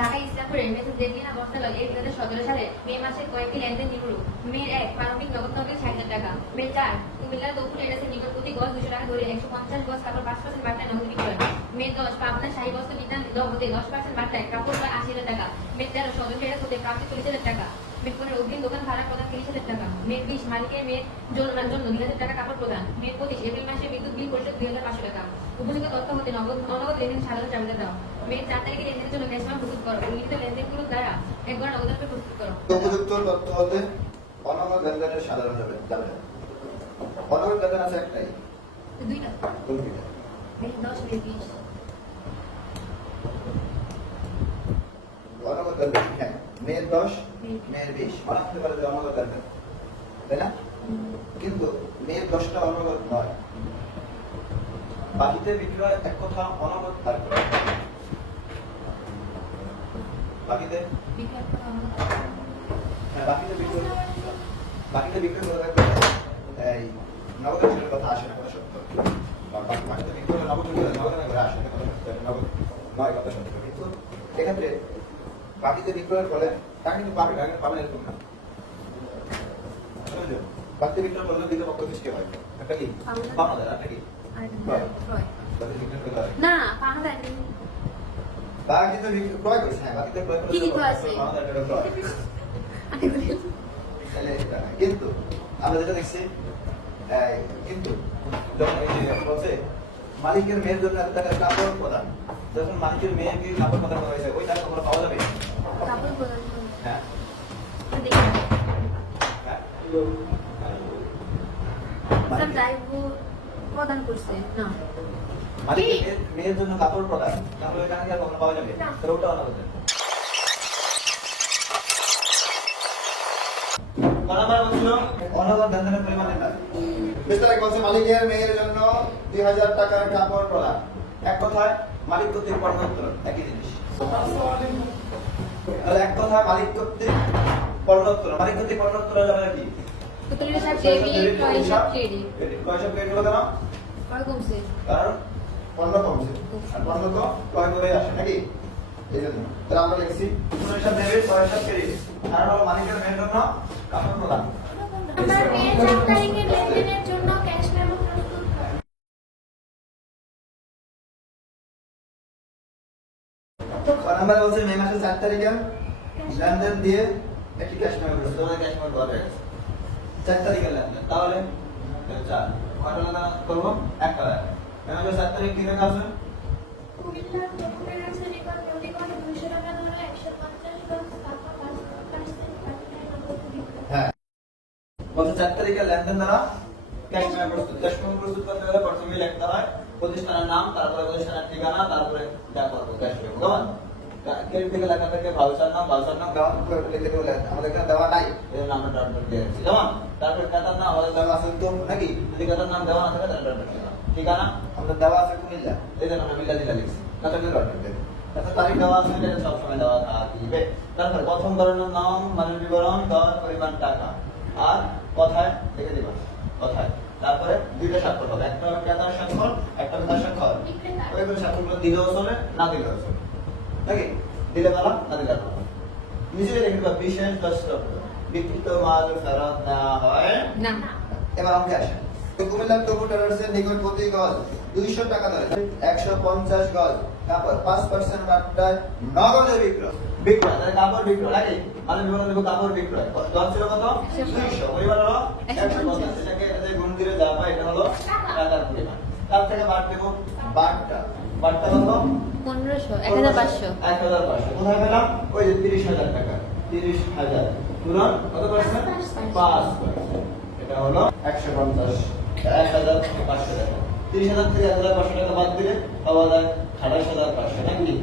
Dhaka ইসলামপুরের message জেগলিনা বস্তালাল 2017 সালে মে মাসে কয়েকটি লেনদেন নিম্নরূপ। মে 1 প্রারম্ভিক নগদ তহবিল 60,000 টাকা। মে 4 কুমিল্লার দক্ষিণ এলাকার নিকট প্রতি গজ 200 টাকা ধরে 150 গজ কাপড় 5% বাড়তায় নগদ বিক্রয়। মে 10 পাবনা শাহী বস্ত্র বিজ্ঞান হতে 10% বাড়তায় কাপড় প্রায় 80,000 টাকা। মে 13 সদস্য এলাকা হতে প্রাপ্তি 40,000 টাকা। মে 15 অগ্রিম দোকান ভাড়া প্রদান 30,000 টাকা। মে 20 মালিকের মেয়ের জন্য 2,000 টাকা কাপড় প্রদান। মে 25 এপ্রিল মাসে বিদ্যুৎ বিল পরিশোধ 2,500 টাকা। উপযুক্ত তথ্য হতে অনগদ লেনদেন সাধারণ চাবিদা দাও। মে 4 তারিখে লেনদেনের জন্য ক্যাশ অ্যামাউন্ট প্রস্তুত করো। উল্লিখিত লেনদেনগুলো দ্বারা একবার নগদ অঙ্ক প্রস্তুত করো। উপযুক্ত তথ্য হতে অনগদ লেনদেনের সাধারণ চাবিদা। অনগদ লেনদেন আছে একটাই, দুইটা। কোনটা? মে 10 মে 20 অনগদ লেনদেন, হ্যাঁ, মে 10 মে 20 মনে হতে পারে যে অনগদ লেনদেন, তাই না? কিন্তু মে 10টা অনগদ নয়। বাকিতে বিক্রয় এক কথা, অনগদ আর বাকিতে বিক্রয় করে রাখবে এই নগদের কথা আসে না, কথা সত্য। বাকিতে বিক্রয় নগদের করে আসে না, কথা সত্য, নগদ নয়, কথা সত্য। কিন্তু এক্ষেত্রে বাকিতে বিক্রয়ের ফলে টাকা কিন্তু পাবে, টাকা কিন্তু পাবে না এরকম না। বাকিতে বিক্রয় করলে দ্বিতীয় পক্ষ সৃষ্টি হয়, একটা কি পাওনা দেয়, একটা কি না পাওনা দেয়। বাকিতে ক্রয় করছে, হ্যাঁ, বাকিতে ক্রয় করলে পাওনা দেয়, এটা ক্রয়। কিন্তু আমরা যেটা দেখছি, কিন্তু যখন বলছে মালিকের মেয়ের জন্য এত টাকা কাপড় প্রদান, যখন মালিকের মেয়েকে কাপড় প্রদান করা হয়েছে ওই টাকা তোমরা পাওয়া যাবে। হ্যাঁ, প্রদান করছে না মালিকের মেয়ের জন্য কাপড় প্রদান, তাহলে ওই টাকা কি আর কখনো পাওয়া যাবে? তাহলে ওটা অনগদ। অনগদ লেনদেনের পরিমাণ নির্ণয়। বিস্তারিত বলছে মালিকের মেয়ের জন্য 2,000 টাকার কাপড় প্রদান। এক কথায় মালিক কর্তৃক পণ্য উত্তোলন, একই জিনিস। তাহলে এক কথায় মালিক কর্তৃক পণ্য উত্তোলন, মালিক কর্তৃক পণ্য উত্তোলন যাবে নাকি? কারণ পণ্য কমছে আর পণ্য তো ক্রয় করে আসে নাকি, এই জন্য। তাহলে আমরা লিখছি পয়সা দেবে, পয়সা ক্রেডিট, আর হলো মালিকের মেয়ের জন্য কাপড় প্রদান। আমার মে 4 তারিখের লেনদেনের জন্য ক্যাশ মেমো প্রস্তুত করো। আমরা বলছি মে মাসের 4 তারিখে লেনদেন দিয়ে একটি ক্যাশ মেমো প্রস্তুত, তোমাদের ক্যাশ মেমো দেওয়া হয়ে গেছে 4 তারিখের লেনদেন। তাহলে 4 কত টাকা করব? 1 টাকা। তাহলে 4 তারিখ কি লেখা আছে? কুমিল্লার দক্ষিণ এলাকার নিকট প্রতি গজ 200 টাকা ধরলে 150 গজ কাপড় 5% বাড়তায় নগদ বিক্রয়। হ্যাঁ, বলছে 4 তারিখের লেনদেন দ্বারা ক্যাশ মেমো প্রস্তুত। ক্যাশ মেমো প্রস্তুত করতে হলে প্রথমে লিখতে হয় প্রতিষ্ঠানের নাম, তারপরে প্রতিষ্ঠানের ঠিকানা, তারপরে যা করব ক্যাশ মেমো। কেমন? ক্রেডিট থেকে লেখা থাকে ভাউচার নাম দেওয়া লিখে দেবো, আমাদের এখানে দেওয়া নাই, এই জন্য আমরা ডট ডট দিয়ে দিচ্ছি। কেমন? তারপরে খাতার নাম আমাদের দেওয়া আছে তো নাকি, যদি খাতার নাম দেওয়া না থাকে তাহলে ডট ডট দিলাম। ঠিকানা আমাদের দেওয়া আছে কুমিল্লা, এই জন্য আমরা মিল্লা জিলা লিখছি, না থাকলে ডট ডট দিই। তারপর তারিখ দেওয়া আছে, এটা সব সময় দেওয়া থাকবে। তারপর প্রথম ধরনের নাম, মানের বিবরণ, দর, পরিমাণ, টাকা, আর কথায় লিখে দিবা, কথায়। তারপরে দুইটা স্বাক্ষর হবে, একটা হবে ক্রেতার স্বাক্ষর, একটা হবে তার স্বাক্ষর। ওইগুলো স্বাক্ষরগুলো দিলেও চলে, না দিলেও চলে নাকি, দিলে ভালো, না দিলে ভালো। নিজে লিখে দিবা বিশেষ দ্রষ্টব্য, বিক্রিত মাল ফেরত দেওয়া হয় না। এবার অঙ্কে আসে। কুমিল্লার তবু ট্রেডার্সের নিকট প্রতি গজ 200 টাকা ধরে 150 গজ কাপড় 5% বাড়তায় নগদে বিক্রয়। বিক্রয় তাহলে কাপড় বিক্রয় নাকি, মানে বিবরণ দেব কাপড় বিক্রয়। গজ ছিল কত? 200, পরিমাণ হলো 150। এটাকে এটাতে গুণ দিলে যা পাই এটা হলো টাকার পরিমাণ। তার থেকে বাদ দেব বাড়তা কত? 1500 1500 কোথায় পেলাম? ওই যে 30,000 টাকা, 30,000 পূরণ কত পার্সেন্ট? 5%। এটা হলো 150, 1,500 টাকা। 30,000 থেকে 1,500 টাকা বাদ দিলে পাওয়া যায় 28,500 নাকি,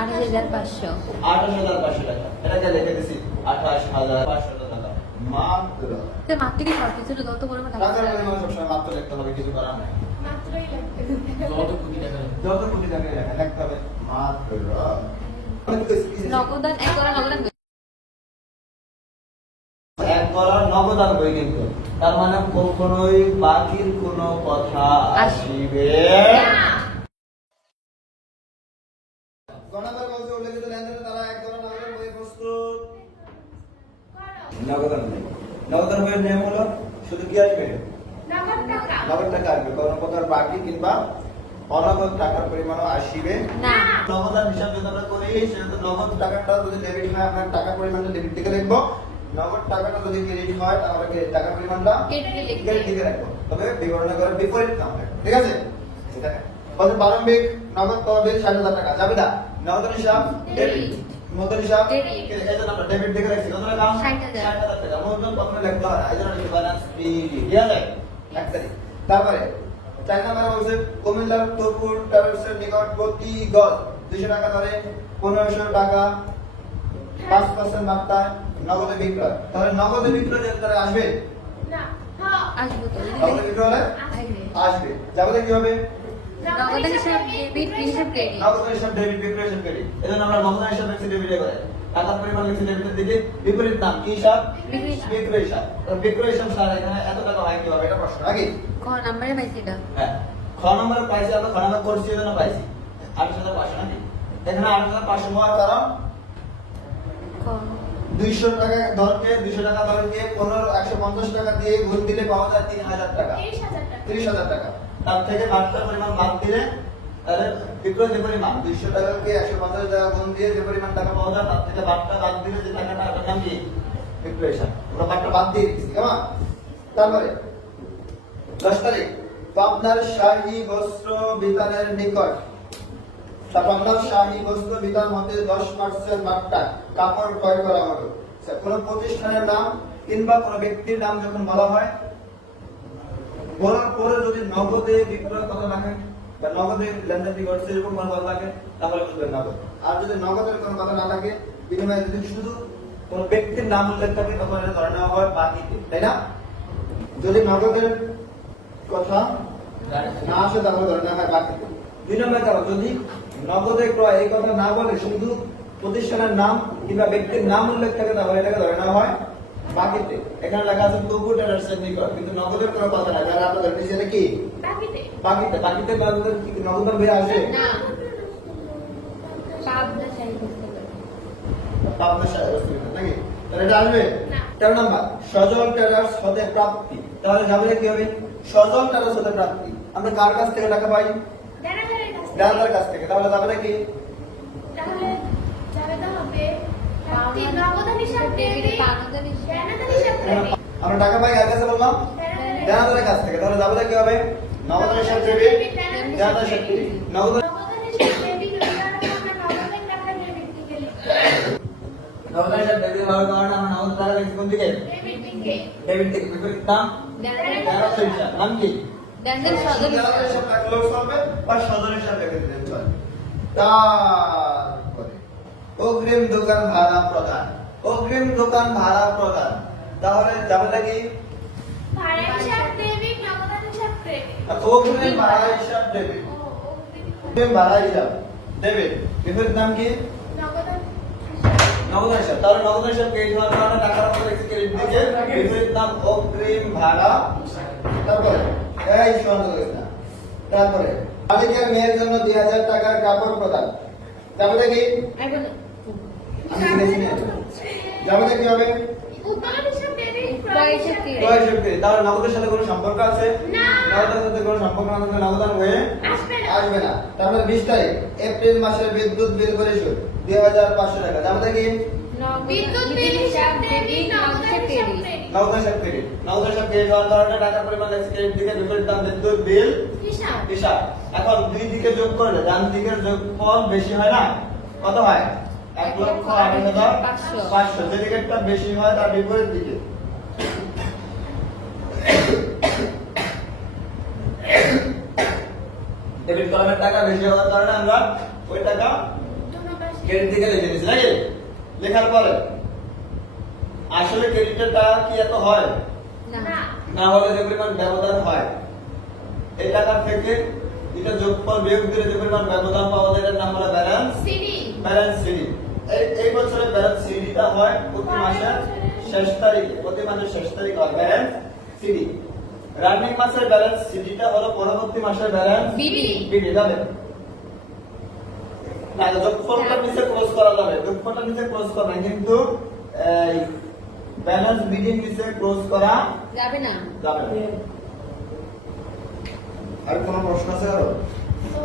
28,500 28,500 টাকা। এটাকে লিখে দিছি 28,500 টাকা মাত্র। তো মাত্র কি করতে ছিল, যত পরিমাণ টাকা টাকার পরিমাণ সবসময় মাত্র লিখতে হবে, কিছু করার নাই। মাত্রই লাগবে। যত কোটি টাকা লিখতে হবে মাত্র। নগদান এক করা নগদান এক করা নগদান বই, কিন্তু তার মানে কখনোই বাকির কোনো কথা আসিবে না। গণনার বলছে উল্লেখিত লেনদেনে তারা এক নগদান নেই। নগদান বইয়ের নিয়ম হলো শুধু কি আসবে? নগদ টাকা নগদ টাকা আসবে, কোনো প্রকার বাকি কিংবা অনগদ টাকার পরিমাণও আসবে না। নগদান হিসাব যদি আমরা করি সেক্ষেত্রে নগদ টাকাটা যদি ডেবিট হয় আমরা টাকার পরিমাণটা ডেবিট দিকে লিখবো, নগদ টাকাটা যদি ক্রেডিট হয় তাহলে কি টাকার পরিমাণটা ক্রেডিট দিকে রাখবো, তবে বিবরণে করে বিপরীত নাম রাখবো। ঠিক আছে? এটা বলতে প্রারম্ভিক নগদ তহবিল ৬০,০০০ টাকা যাবে না, নগদ হিসাব ডেবিট, নগদ হিসাব Debit। এজন্য আমরা ডেবিট দিকে রাখছি কত টাকা? ৬০,০০০ ৬০,০০০ টাকা। মূলধন প্রথমে লিখতে হয়, এজন্য লিখি ব্যালেন্স বি, ঠিক আছে? ১ তারিখ। তারপরে ৪ নম্বরে বলছে কুমিল্লার তোরপুর ট্রাভেলসের নিকটবর্তী গজ ২০০ টাকা ধরে ১৫০০ টাকা ৫% মাত্রায় নগদে বিক্রয়। তাহলে নগদে বিক্রয় যে তারা আসবে, না হ্যাঁ আসবো তো। নগদে বিক্রয় হলে আসবে। আসবে। যাবে কি হবে? নগদ হিসাব ডেবিট, হিসাব ক্রেডিট। নগদ হিসাব ডেবিট, বিক্রয় হিসাব ক্রেডিট। এজন্য আমরা নগদ হিসাব লিখছি ডেবিটে করে, টাকার পরিমাণ লিখছি ডেবিটের দিকে, বিপরীত নাম কি হিসাব? বিক্রয় হিসাব। বিক্রয় হিসাব। তো বিক্রয় হিসাব স্যার এখানে এত টাকা হয় কি হবে এটা প্রশ্ন নাকি? ক নাম্বারে পাইছি এটা। হ্যাঁ, খ নম্বর পাইছি, আমরা খ নম্বর করছি এজন্য পাইছি ৮৫০০ নাকি? এখানে ৮৫০০ হওয়ার কারণ ক ২০০ টাকা ধরকে ২০০ টাকা ধরে দিয়ে ১৫০ টাকা দিয়ে গুণ দিলে পাওয়া যায় ৩০০০ টাকা, ৩০০০০ টাকা। তার থেকে বাড়তি পরিমাণ বাদ দিলে তাহলে বিক্রয় যে পরিমাণ ২০০ টাকাকে ১৫০ টাকা গুণ দিয়ে যে পরিমাণ টাকা পাওয়া যায় তার থেকে বাড়তি বাদ দিলে যে টাকাটা ওটার নাম কি? বিক্রয় হিসাব। আমরা বাড়তি বাদ দিয়ে দিচ্ছি, কেমন? তারপরে ১০ তারিখ পাবনার শাহী বস্ত্র বিতানের নিকট পাবনার শাহী বস্ত্র বিতান মতে ১০% মাত্রায় কাপড় ক্রয় করা হলো। কোন প্রতিষ্ঠানের নাম কিংবা কোন ব্যক্তির নাম যখন বলা হয়, বলার পরে যদি নগদে বিক্রয় কথা থাকে বা নগদে লেনদেন ঘটছে এরকম কোনো কথা থাকে তাহলে বুঝবেন নগদ। আর যদি নগদের কোনো কথা না থাকে, বিনিময়ে যদি শুধু কোন ব্যক্তির নাম উল্লেখ থাকে তখন এটা ধরে নেওয়া হয় বাকিতে, তাই না? যদি নগদের কথা না আসে তাহলে ধরে নেওয়া হয় বাকিতে। ২ নম্বর কারণ যদি নগদে ক্রয় এই কথা না বলে শুধু প্রতিষ্ঠানের নাম কিংবা ব্যক্তির নাম উল্লেখ থাকে তাহলে এটাকে ধরে নেওয়া হয় বাকিতে। এখানে লেখা আছে তবু ট্রেডার্সের নিকট, কিন্তু নগদের কোনো কথা নাই, কারণ আপনাদের নিচে কি বাকিতে বাকিতে নগদ বের আসে না। পাবনা শাহী বস্ত্র বিতান। পাবনা শাহী বস্ত্র বিতান নাকি? তাহলে এটা আসবে না। ১৩ নম্বর সজল ট্রেডার্স হতে প্রাপ্তি। তাহলে যাবে কি হবে? সজল ট্রেডার্স হতে প্রাপ্তি। আমরা কার কাছ থেকে টাকা পাই? দাদার কাছ থেকে। তাহলে যাবে কি? তাহলে যাবে হবে নগদ হিসাব ডেবিট, ডেবিট, পাওনাদার হিসাব। দেনাদার হিসাব ক্রেডিট। আমরা টাকা পাই কার কাছে বললাম? দাদার কাছ থেকে। তাহলে যাবে কি হবে? নগদ হিসাব ডেবিট, দাদার হিসাব ক্রেডিট। নগদ নগদ হিসাব ডেবিট হলে আমরা নগদের টাকা ডেবিট দিকে লিখব। নগদ হিসাব ডেবিট হওয়ার কারণে আমরা নগদ টাকা লিখছি কোন দিকে? ডেবিট দিকে। ডেবিট থেকে বিপরীত নাম দাদার হিসাব। নাম কি? দেনদেন সদর দাদার হিসাব। হিসাব রাখলেও চলবে বা সদর হিসাব রেখে দিলেও চলবে। তারপরে অগ্রিম দোকান ভাড়া প্রদান। অগ্রিম দোকান ভাড়া প্রদান। তাহলে যাবে কি? ভাড়া হিসাব ডেবিট, নগদ হিসাব ক্রেডিট। অগ্রিম ভাড়া হিসাব ডেবিট। ও অগ্রিম ভাড়া হিসাব ডেবিট। বিপরীত নাম কি? নগদ নগদ হিসাব। তাহলে নগদ হিসাব ক্রেডিট হওয়ার কারণে টাকার উপর একটি ক্রেডিট দিকে বিপরীত নাম অগ্রিম ভাড়া। তারপরে এই সমান করিস না। তারপরে মালিকের মেয়ের জন্য ২০০০ টাকার কাপড় প্রদান। তারপরে কি? আইবো না। আমি দেখি না। যাবে কি হবে? উৎপাদন হিসাব ডেবিট, ক্রয় হিসাব ক্রেডিট। ক্রয় হিসাব ক্রেডিট। তাহলে নগদের সাথে কোনো সম্পর্ক আছে? না। নগদের সাথে কোনো সম্পর্ক না থাকলে নগদান হয়ে আসবে না। আসবে না। তারপরে ২০ তারিখ এপ্রিল মাসের বিদ্যুৎ বিল পরিশোধ ২৫০০ টাকা। যাবে কি? বিদ্যুৎ বিল হিসাব ডেবিট, নগদ হিসাব ক্রেডিট। নগদ হিসাব ক্রেডিট। নগদ হিসাব ক্রেডিট হওয়ার কারণে টাকার পরিমাণ লেখছি ক্রেডিট দিকে, বিপরীত নাম বিদ্যুৎ বিল হিসাব। হিসাব। এখন দুই দিকে যোগ করলে ডান দিকের যোগফল বেশি হয় না? কত হয়? ১,২৮,৫০০। যে দিকেরটা বেশি হয় তার বিপরীত দিকে। ডেবিট কলামের টাকা বেশি হওয়ার কারণে আমরা ওই টাকা ক্রেডিট দিকে লিখে দিচ্ছি নাকি? লেখার পরে আসলে ক্রেডিটের টাকা কি এত হয়? না। না হলে যে পরিমাণ ব্যবধান হয় এই টাকা থেকে এটা যোগফল বিয়োগ দিলে যে পরিমাণ ব্যবধান পাওয়া যায় এটার নাম হলো ব্যালেন্স সিডি। Balance CD. এই বছরের ব্যালেন্স সিডিটা হয় প্রতি মাসের শেষ তারিখে। প্রতি মাসের শেষ তারিখ হয় ব্যালেন্স সিডি। রানিং মাসের ব্যালেন্স সিডিটা হলো পরবর্তী মাসের ব্যালেন্স বিডি। বিডি যাবে না, যোগফলটা নিচে ক্লোজ করা যাবে। যোগফলটা নিচে ক্লোজ করবেন কিন্তু এই ব্যালেন্স বিডিং নিচে ক্লোজ করা যাবে না। যাবে না। আর কোনো প্রশ্ন আছে আরো? তো